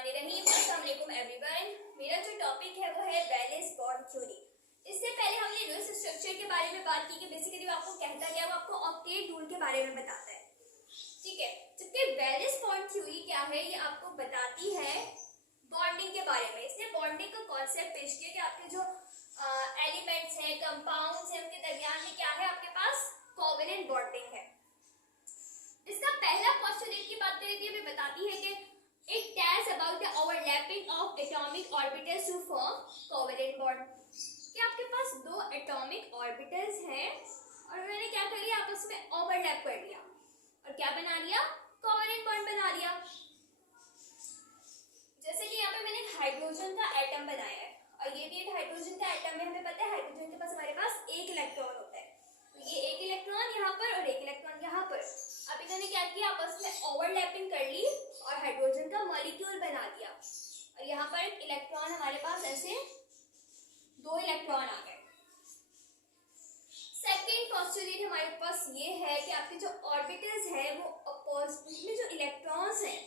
बिस्मिल्लाहिर्रहमानिर्रहीम। अस्सलाम वालेकुम एवरीवन। मेरा जो टॉपिक है वो है वैलेंस बॉन्ड थ्योरी। इससे पहले हमने लुईस स्ट्रक्चर के बारे में बात की कि बेसिकली वो आपको कहता क्या, वो आपको ऑक्टेट रूल के बारे में बताता है। ठीक है, जबकि वैलेंस बॉन्ड थ्योरी क्या है, ये आपको बताती है बॉन्डिंग के बारे में। इसने बॉन्डिंग का कॉन्सेप्ट पेश किया कि आपके जो एलिमेंट्स हैं, कंपाउंड्स हैं, उनके दरमियान में क्या है, आपके पास कोवेलेंट बॉन्डिंग है। इसका पहला पोस्टुलेट की बात करें तो ये बताती है कि it tells about the overlapping of atomic orbitals to form covalent bond। कि आपके पास दो एटॉमिक ऑर्बिटल्स हैं और उन्होंने क्या कर लिया, आपस में ओवरलैप कर लिया और क्या बना लिया, कोवेलेंट बॉन्ड बना लिया। जैसे कि यहाँ पे मैंने हाइड्रोजन का एटम बनाया है और ये भी एक हाइड्रोजन का एटम है। हमें पता है हाइड्रोजन के पास हमारे पास एक इलेक्ट्रॉन होता है, तो ये एक इलेक्ट्रॉन यहाँ पर और एक इलेक्ट्रॉन यहाँ पर। अब इन्होंने क्या किया, आपस में ओवरलैपिंग कर ली और हाइड्रोजन का मॉलिक्यूल बना दिया और यहाँ पर एक इलेक्ट्रॉन हमारे पास ऐसे दो इलेक्ट्रॉन आ गए। सेकेंड पोस्टुलेट हमारे पास ये है कि आपके जो ऑर्बिटल्स है वो अपोजिट में जो इलेक्ट्रॉन्स हैं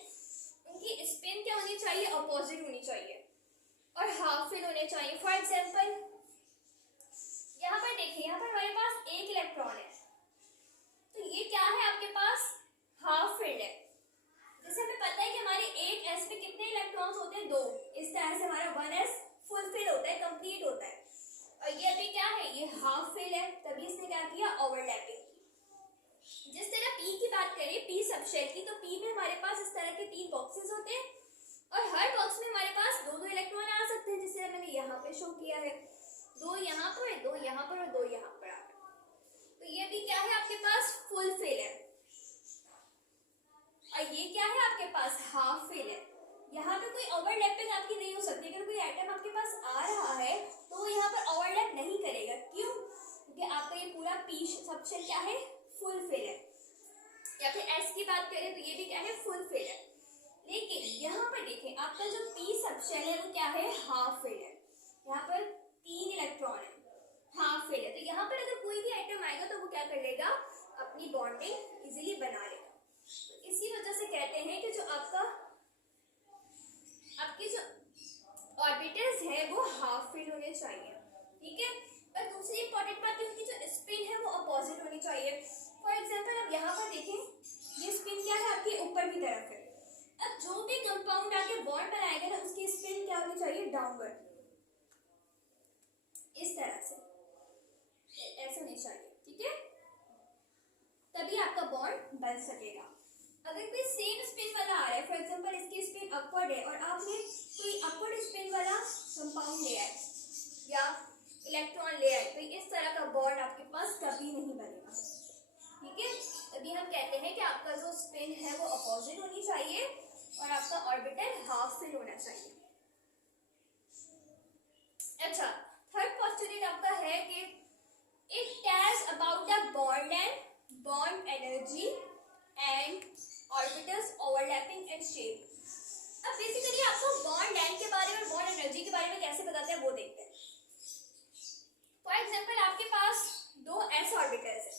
उनकी स्पिन क्या होनी चाहिए, अपोजिट होनी चाहिए और हाफ फिल होने चाहिए। फॉर एग्जाम्पल यहाँ पर देखिए, यहाँ पर हमारे पास एक इलेक्ट्रॉन है तो ये क्या है, आपके पास हाफ फिल्ड है। जैसे हमें पता है कि हमारे एक एस में कितने इलेक्ट्रॉन्स होते हैं, दो। इस तरह से हमारा वन एस फुलफिल होता है, कंप्लीट होता है। और ये अभी क्या है, ये हाफ फिल है, तभी इसने क्या किया, ओवरलैपिंग की। जिस तरह पी की बात करें, पी सबशेल की, तो पी में हमारे पास इस तरह के तीन बॉक्सेस होते हैं और हर बॉक्स में हमारे पास दो दो इलेक्ट्रॉन आ सकते हैं, जिसे मैंने यहाँ पे शो किया है। दो यहाँ पर, दो यहाँ पर और दो यहाँ पर आ गए। तो ये भी क्या है, आपके पास फुल फिल है और ये क्या है, आपके पास हाफ फिल है। यहाँ पे कोई ओवरलैपिंग आपकी नहीं हो सकती। अगर कोई एटम आपके पास आ रहा है तो वो यहाँ पर ओवरलैप नहीं करेगा। क्यों? क्योंकि आपका ये पूरा पी सबशेल क्या है, फुल फिल है। या फिर एस की बात करें तो ये भी क्या है, फुल फिल है। लेकिन यहाँ पर देखें, आपका जो पी सबशेल है वो क्या है, हाफ फिल है। यहाँ पर तीन इलेक्ट्रॉन है, हाफ फिल है। तो यहाँ पर अगर कोई भी एटम आएगा तो वो क्या कर लेगा, अपनी बॉन्डिंग इजीली बना लेगा। तो इसी वजह से कहते हैं कि जो आपकी जो ऑर्बिटल्स है वो हाफ फिल होने चाहिए। ठीक है, और दूसरी इंपॉर्टेंट बात है, उनकी जो स्पिन है वो अपोजिट होनी चाहिए। फॉर एग्जाम्पल आप यहाँ पर देखें, ये स्पिन क्या है, आपकी ऊपर की तरफ है। अब जो भी कंपाउंड आके बॉन्ड बनाएगा ना, उसकी स्पिन क्या होनी चाहिए, डाउनवर्ड, इस तरह से ऐसे होनी चाहिए। ठीक है, तभी आपका बॉन्ड बन सकेगा। अगर कोई सेम स्पिन वाला आ रहा है, फॉर एग्जांपल इसकी स्पिन अपवर्ड है और आपने कोई अपवर्ड स्पिन वाला कंपाउंड ले आए या इलेक्ट्रॉन ले आए, तो इस तरह का बॉन्ड आपके पास कभी नहीं बनेगा। ठीक है, तभी हम कहते हैं कि आपका जो स्पिन है वो अपोजिट होनी चाहिए और आपका ऑर्बिटल हाफ फिल होना चाहिए। अच्छा, थर्ड पोस्टुलेट आपका है कि it tells about the bond length, bond energy and orbitals overlapping and shape। अब बेसिकली आपको बॉन्ड लेंथ के बारे में, बॉन्ड एनर्जी के बारे में कैसे बताते हैं वो देखते हैं। फॉर एग्जांपल आपके पास दो s ऑर्बिटल्स हैं।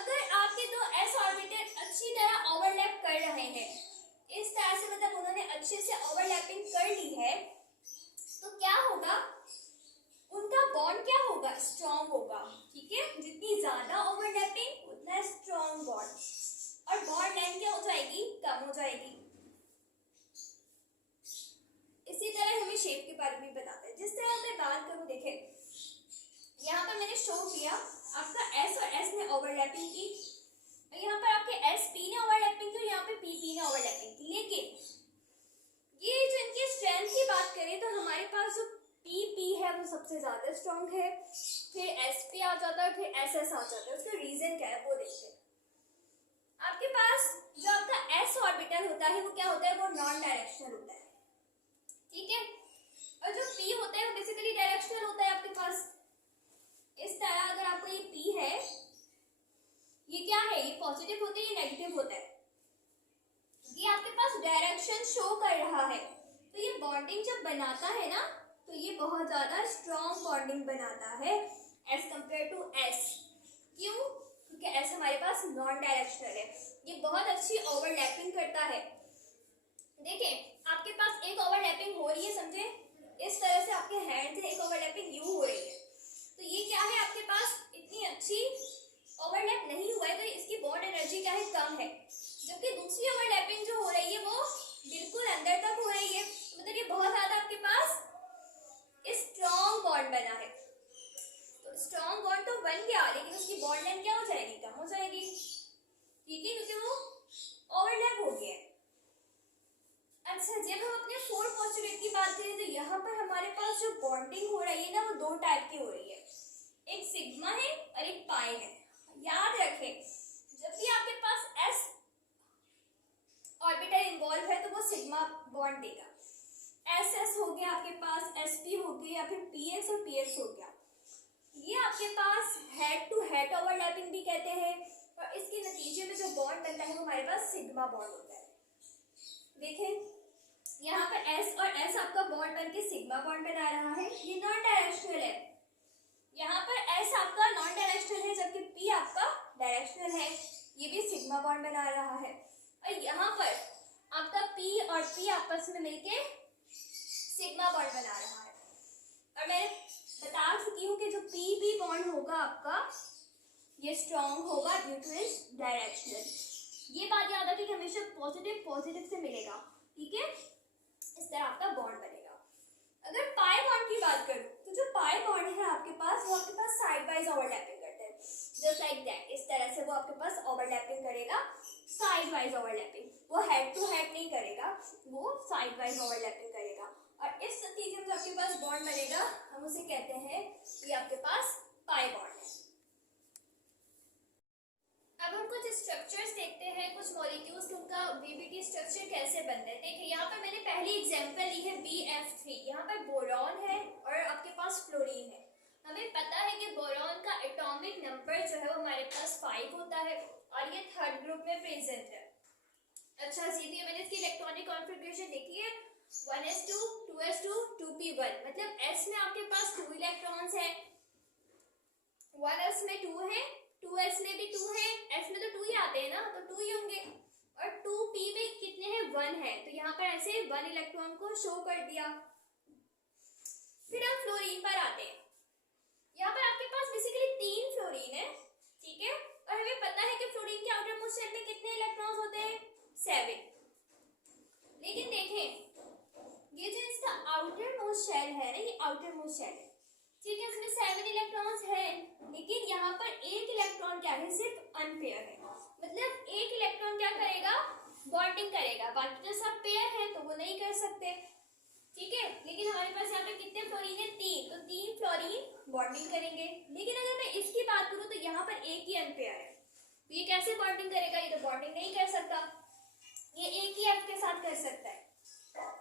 अगर आपके दो s ऑर्बिटल अच्छी तरह ओवरलैप कर रहे हैं, इस तरह से मतलब उन्होंने अच्छे से ओवरलैपिंग कर ली है, तो क्या होगा, उनका बॉन्ड क्या होगा, स्ट्रॉन्ग होगा। ठीक है, जितनी ज्यादा ओवरलैपिंग उतना स्ट्रॉन्ग बॉन्ड, और बॉन्ड लेंथ क्या हो जाएगी, कम हो जाएगी। इसी तरह हमें शेप के बारे में बताते हैं। जिस तरह मैं बात करूं, देखें यहाँ पर मैंने शो किया आपका एस और एस ने ओवरलैपिंग की, यहाँ पर आपके एस पी ने ओवरलैपिंग की और यहाँ पे पी ने ओवरलैपिंग की। लेकिन ये जो इनकी स्ट्रेंथ की बात करें तो हमारे पास जो पी है वो सबसे ज्यादा स्ट्रॉन्ग है, फिर एस पी आ जाता है, फिर एस एस आ जाता है। उसका रीजन क्या है वो देखते हैं। आपके पास जो आपका एस ऑर्बिटल होता है वो क्या होता है, वो नॉन डायरेक्शनल होता है। ठीक है, और जो पी होता है वो बेसिकली डायरेक्शनल होता है। आपके पास इस तरह अगर आपको ये पी है, ये क्या है, ये पॉजिटिव होता है, ये नेगेटिव होता है, ये आपके पास डायरेक्शन शो कर रहा है। तो ये बॉन्डिंग जब बनाता है ना, तो ये बहुत ज्यादा स्ट्रॉन्ग बॉन्डिंग बनाता है एज कंपेयर टू एस। क्यों? क्योंकि एस हमारे पास नॉन डायरेक्शनल है, ये बहुत अच्छी ओवरलैपिंग करता है। देखिए आपके पास एक ओवरलैपिंग हो रही है, समझे, इस तरह से आपके हैंड से एक ओवरलैपिंग यू हो रही है, तो ये क्या है आपके पास इतनी अच्छी ओवरलैप नहीं हुआ है, तो इसकी बॉन्ड एनर्जी क्या है, कम है। जबकि दूसरी ओवरलैपिंग जो हो रही है वो बिल्कुल अंदर तक हो रही है, मतलब ये बहुत ज्यादा आपके पास स्ट्रॉन्ग बॉन्ड बना है। तो स्ट्रॉन्ग बॉन्ड तो बन गया, लेकिन उसकी बॉन्ड लेंथ क्या हो जाएगी, कम हो जाएगी, ठीक है, क्योंकि वो ओवरलैप हो गया है। अच्छा, जब हम अपने फोर पोस्टुलेट की बात करें तो यहाँ पर हमारे पास जो बॉन्डिंग हो रही है ना, वो दो टाइप की हो रही है, एक सिग्मा है और एक पाई है। याद रखें, जब भी आपके पास एस ऑर्बिटल इन्वॉल्व है तो वो सिग्मा बॉन्ड देगा। एस एस हो गया आपके पास, एस पी हो गया, या फिर पी एक्स और पी एक्स हो गया, ये आपके पास हेड टू हेड ओवरलैपिंग भी कहते हैं, और इसके नतीजे में जो बॉन्ड बनता है वो हमारे पास सिग्मा बॉन्ड होता है। देखें यहाँ पर S और S आपका बॉन्ड बनके सिग्मा बॉन्ड बना रहा है, ये नॉन डायरेक्शनल है। यहाँ पर S आपका नॉन डायरेक्शनल है, जबकि P आपका डायरेक्शनल है, ये भी सिग्मा बॉन्ड बना रहा है। और यहाँ पर आपका P और P आपस में मिलके सिग्मा बॉन्ड बना रहा है। और मैं बता चुकी हूँ कि जो P बॉन्ड होगा आपका, ये स्ट्रॉन्ग होगा ड्यू टू इट्स डायरेक्शनल। ये बात याद रखिए कि हमेशा पॉजिटिव पॉजिटिव से मिलेगा, ठीक है, इस तरह आपका बॉन्ड बनेगा। अगर पाई बॉन्ड की बात करूं तो जो पाई बॉन्ड है आपके पास, वो आपके पास साइड वाइज ओवरलैपिंग करते हैं, जस्ट लाइक दैट, इस तरह से वो आपके पास ओवरलैपिंग करेगा, साइड वाइज ओवरलैपिंग, वो हेड टू हेड नहीं करेगा, वो साइड वाइज ओवरलैपिंग करेगा। और इस नतीजे में जो आपके पास बॉन्ड बनेगा, हम उसे कहते हैं कि आपके पास पाई बॉन्ड है। अब हम कुछ स्ट्रक्चर्स देखते हैं, कुछ मॉलिक्यूल्स के उनका बीबीटी स्ट्रक्चर कैसे बनते हैं। देखिए यहाँ पर मैंने पहली एग्जांपल ली है BF3, यहाँ पर बोरॉन है और आपके पास फ्लोरीन है। हमें पता है कि बोरॉन का एटॉमिक नंबर जो है वो हमारे पास 5 होता है और ये थर्ड ग्रुप में प्रेजेंट है। अच्छा सीधी मैंने इसकी इलेक्ट्रॉनिक कॉन्फ़िगरेशन देखी है, 1s2 2s2 2p1, मतलब S में आपके पास 2 इलेक्ट्रॉन्स है, 1s में 2 है, 2s में भी 2 है, s में तो 2 ही आते हैं ना, तो 2 ही होंगे, और 2p में कितने हैं, 1 है, तो यहाँ पर ऐसे 1 इलेक्ट्रॉन को शो कर दिया। फिर हम फ्लोरीन पर आते हैं, यहाँ पर आपके पास बेसिकली 3 फ्लोरीन है, ठीक है, और हमें पता है कि फ्लोरीन के आउटर मोस्ट शेल में कितने इलेक्ट्रॉन्स होते हैं, 7। लेकिन देखें ये जो इसका आउटर मोस्ट शेल है ना, ये आउटर मोस्ट शेल है, ठीक है, इसमें 7 इलेक्ट्रॉन्स है, लेकिन यहाँ पर एक इलेक्ट्रॉन क्या है, सिर्फ अनपेयर है, मतलब एक इलेक्ट्रॉन क्या करेगा, बॉन्डिंग करेगा, बाकी तो सब पेयर है तो वो नहीं कर सकते, ठीक है। लेकिन हमारे पास यहाँ पे कितने फ्लोरीन है, 3, तो 3 फ्लोरीन बॉन्डिंग करेंगे। लेकिन अगर मैं इसकी बात करूँ तो यहाँ पर एक ही अनपेयर है, तो ये कैसे बॉन्डिंग करेगा, ये तो बॉन्डिंग नहीं कर सकता, ये एक ही F के साथ कर सकता है।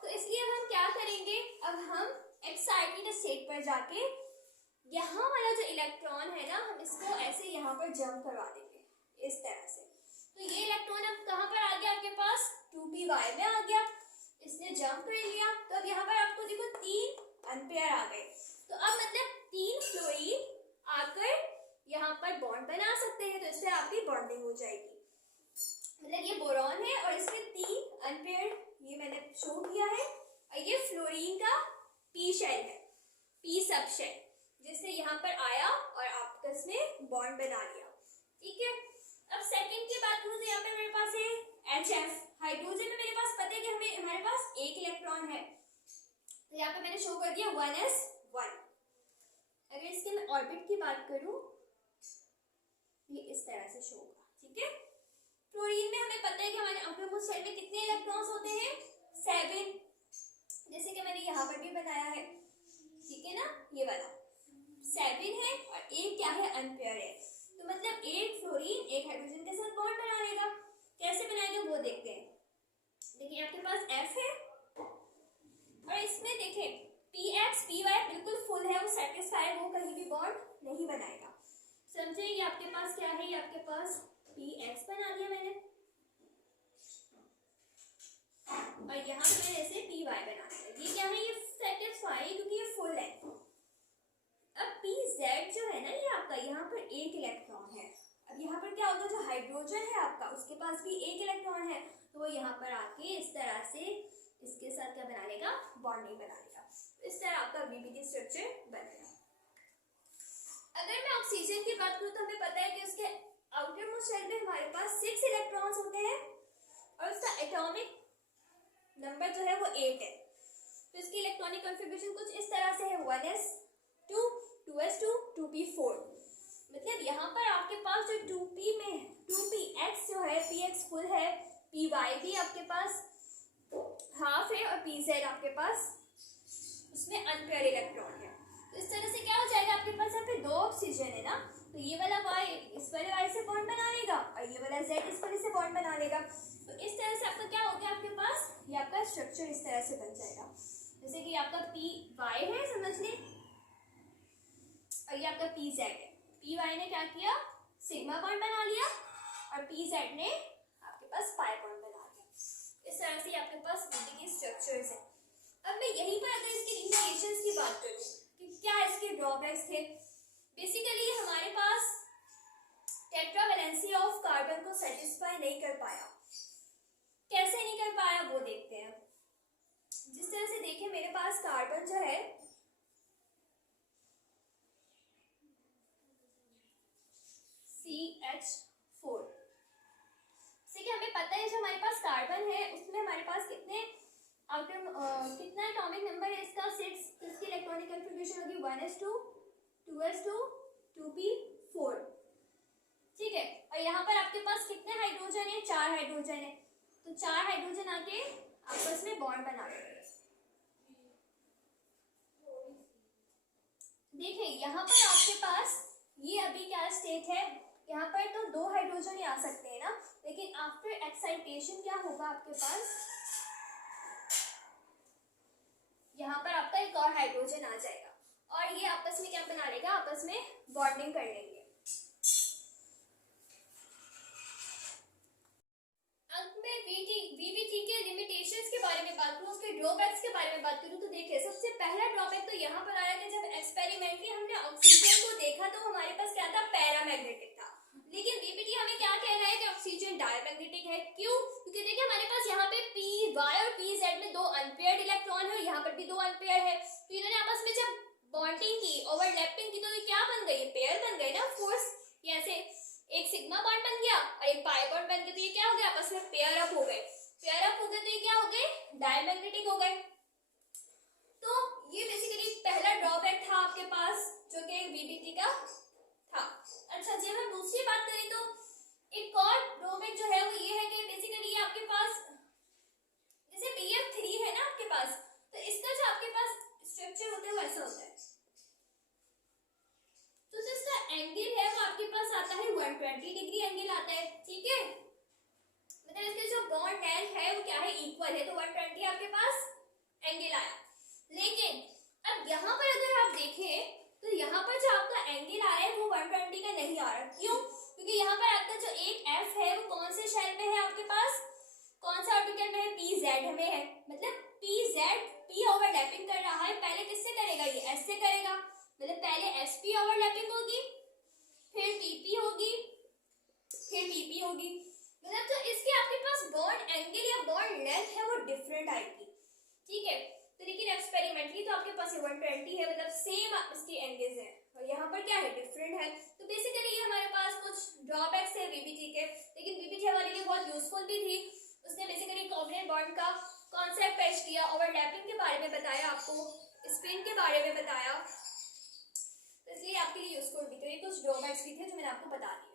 तो इसलिए अब हम क्या करेंगे, अब हम एक्साइटेड स्टेट पर जाके यहाँ वाला जो इलेक्ट्रॉन है ना, हम इसको ऐसे यहाँ पर जंप करवा देंगे इस तरह से, तो ये इलेक्ट्रॉन अब कहाँ पर आ गया, आपके पास 2py में आ गया, इसने जंप कर लिया, तो अब यहाँ पर आपको देखो 3 अनपेयर आ गए, तो अब मतलब 3 फ्लोरीन आकर यहाँ पर बॉन्ड बना सकते हैं, तो इससे आपकी बॉन्डिंग हो जाएगी। मतलब ये बोरॉन है और इसमें 3 अनपेयर, ये मैंने शो किया है, और ये फ्लोरीन का p शेल है, p सब शेल, जिससे यहाँ पर आया और आपस में बॉन्ड बना लिया, ठीक है। अब सेकंड की बात करूँ तो यहाँ पे मेरे पास है HF, हाइड्रोजन में मेरे पास पता है कि हमारे पास एक इलेक्ट्रॉन है, तो यहाँ पे मैंने शो कर दिया 1s1। अगर इसके मैं ऑर्बिट की बात करूँ, ये इस तरह से शो होगा, ठीक है। फ्लोरीन में हमें पता है कि हमारे आउटर मोस्ट शेल में कितने इलेक्ट्रॉन्स होते हैं, 7, जैसे कि मैंने यहाँ पर भी बनाया है, ठीक है ना, ये वाला 7 है और एक क्या है, अनपेयर है, तो मतलब एक फ्लोरीन एक हाइड्रोजन के साथ बॉन्ड बना लेगा। कैसे बनाएगा वो देखते हैं। देखिए आपके पास F है और इसमें देखें PX PY बिल्कुल फुल है, वो सेटिस्फाइड, वो कहीं भी बॉन्ड नहीं बनाएगा, समझे। ये आपके पास क्या है, ये आपके पास PX बना दिया मैंने, और यहाँ पे मैंने ऐसे PY बना दिया, ये क्या है, ये सेटिस्फाइड क्योंकि ये फुल है। अब PZ जो है ना, ये आपका यहाँ पर एक इलेक्ट्रॉन है, अब यहाँ पर क्या होगा, जो हाइड्रोजन है आपका उसके पास भी एक इलेक्ट्रॉन है, तो वो यहाँ पर आके इस तरह से इसके साथ क्या बना लेगा, बॉन्डिंग बना लेगा। इस तरह आपका बीबीटी स्ट्रक्चर बनेगा। अगर मैं ऑक्सीजन की बात करूँ तो हमें पता है कि उसके आउटर मोस्ट शेल में हमारे पास 6 इलेक्ट्रॉन्स होते हैं और उसका एटॉमिक नंबर जो है वो 8 है। तो इसकी इलेक्ट्रॉनिक कॉन्फ़िगरेशन कुछ इस तरह से है 1s2 2s2 2p4। मतलब यहाँ पर आपके पास जो 2p में 2px जो है px फुल है, py भी आपके पास हाफ है और pz आपके पास उसमें अनपेयर इलेक्ट्रॉन है। तो इस तरह से क्या हो जाएगा, आपके पास यहाँ पे 2 ऑक्सीजन है ना, तो ये वाला y इस वाले y से बॉन्ड बना लेगा और ये वाला z इस वाले से बॉन्ड बना लेगा। तो इस तरह से आपका क्या हो गया, आपके पास ये आपका स्ट्रक्चर इस तरह से बन जाएगा। जैसे कि आपका py है समझ लें और ये आपका pz है। py ने क्या किया, सिग्मा बॉन्ड बना लिया और pz ने आपके पास पाई बॉन्ड बना लिया। इस तरह से आपके पास बीबीटी स्ट्रक्चर्स है। अब मैं यहीं पर अगर इसके लिमिटेशंस की बात करूं कि क्या इसके ड्रॉबैक्स थे, बेसिकली हमारे पास टेट्रावैलेंसी ऑफ कार्बन को सेटिस्फाई नहीं कर पाया। कैसे नहीं कर पाया वो देखते हैं। जिस तरह से देखिए मेरे पास कार्बन जो है CH4, ठीक है, हमें पता है जो हमारे पास कार्बन है उसमें हमारे पास कितने कितना एटॉमिक नंबर है इसका 6। इसकी इलेक्ट्रॉनिक कॉन्फ़िगरेशन होगी 1s2 2s2 2p4, ठीक है। और यहाँ पर आपके पास कितने हाइड्रोजन है, 4 हाइड्रोजन है। तो 4 हाइड्रोजन आके आपस में बॉन्ड बना रहे हैं। देखिए यहाँ पर आपके पास ये अभी क्या स्टेट है, यहाँ पर तो 2 हाइड्रोजन ही आ सकते हैं ना, लेकिन आफ्टर एक्साइटेशन क्या होगा आपके पास, यहाँ पर आपका एक और हाइड्रोजन आ जाएगा और ये आपस में क्या बना लेगा, आपस में बॉन्डिंग कर लेंगे। अंत में बीबीटी के लिमिटेशंस के बारे में बात करूँ, उसके ड्रॉबैक्स के बारे में बात करूँ तो देखिए सबसे पहला ड्रॉबैक तो यहाँ पर आया कि जब एक्सपेरिमेंटली हमने ऑक्सीजन को देखा तो हमारे पास क्या था, पैरामैग्नेटिक था। लेकिन बीबीटी हमें क्या कह रहा है कि ऑक्सीजन डायमैग्नेटिक है। क्यों? क्योंकि देखिए हमारे पास यहाँ पे पी वाई और पी जेड में 2 अनपेयर्ड इलेक्ट्रॉन है और यहाँ पर भी 2 अनपेयर है। तो इन्होंने आपस में जब बॉन्डिंग की, ओवरलैपिंग की, तो ये क्या बन गई, पेयर बन गए ना। फोर्स ऐसे एक सिग्मा बॉन्ड बन गया और एक पाई बॉन्ड बन गया, तो ये क्या हो गया, आपस में पेयर अप हो गए। पेयर अप हो गए तो ये क्या हो गए, डायमैग्नेटिक हो गए। तो ये बेसिकली पहला ड्रॉबैक था आपके पास जो कि बीबीटी का था। अच्छा, जब हम दूसरी बात करें तो एक और ड्रॉबैक जो है वो ये है कि बेसिकली ये आपके पास जैसे BF3 है ना आपके पास, तो इसका जो आपके पास स्ट्रक्चर होता है वो ऐसा होता है। तो जो इसका एंगल है वो आपके पास आता है 120 डिग्री एंगल आता है, ठीक है। मतलब इसके जो बॉन्ड लेंथ है वो क्या है, इक्वल है, तो 120 आपके पास एंगल आया। लेकिन अब यहाँ पर अगर आप देखें तो यहाँ पर जो आपका एंगल आ रहा है वो 120 का नहीं आ रहा। क्यों? क्योंकि यहाँ पर आपका जो एक F है वो कौन से शेल में है, आपके पास कौन सा ऑर्बिटल में है, PZ में है। मतलब PZ P ओवरलैपिंग कर रहा है, पहले किससे करेगा, ये S से करेगा। मतलब पहले SP ओवरलैपिंग होगी, फिर PP होगी, फिर PP होगी। मतलब तो इसके आपके पास बॉन्ड एंगल या बॉन्ड लेंथ है वो डिफरेंट आएगी, ठीक है। तो लेकिन एक्सपेरिमेंटली तो आपके पास 120 है, मतलब सेम इसके एंगल्स हैं और यहाँ पर क्या है, डिफरेंट है। तो बेसिकली ये हमारे पास कुछ ड्रॉबैक्स है बीबीटी के, लेकिन बीबीटी हमारे लिए बहुत यूजफुल भी थी। उसने बेसिकली कोवलेंट बॉन्ड का कॉन्सेप्ट पेश किया, ओवरलैपिंग के बारे में बताया, आपको स्पिन के बारे में बताया, तो इसलिए आपके लिए यूजफुल भी। तो ये कुछ ड्रॉबैक्स भी थे जो मैंने आपको बता दिए।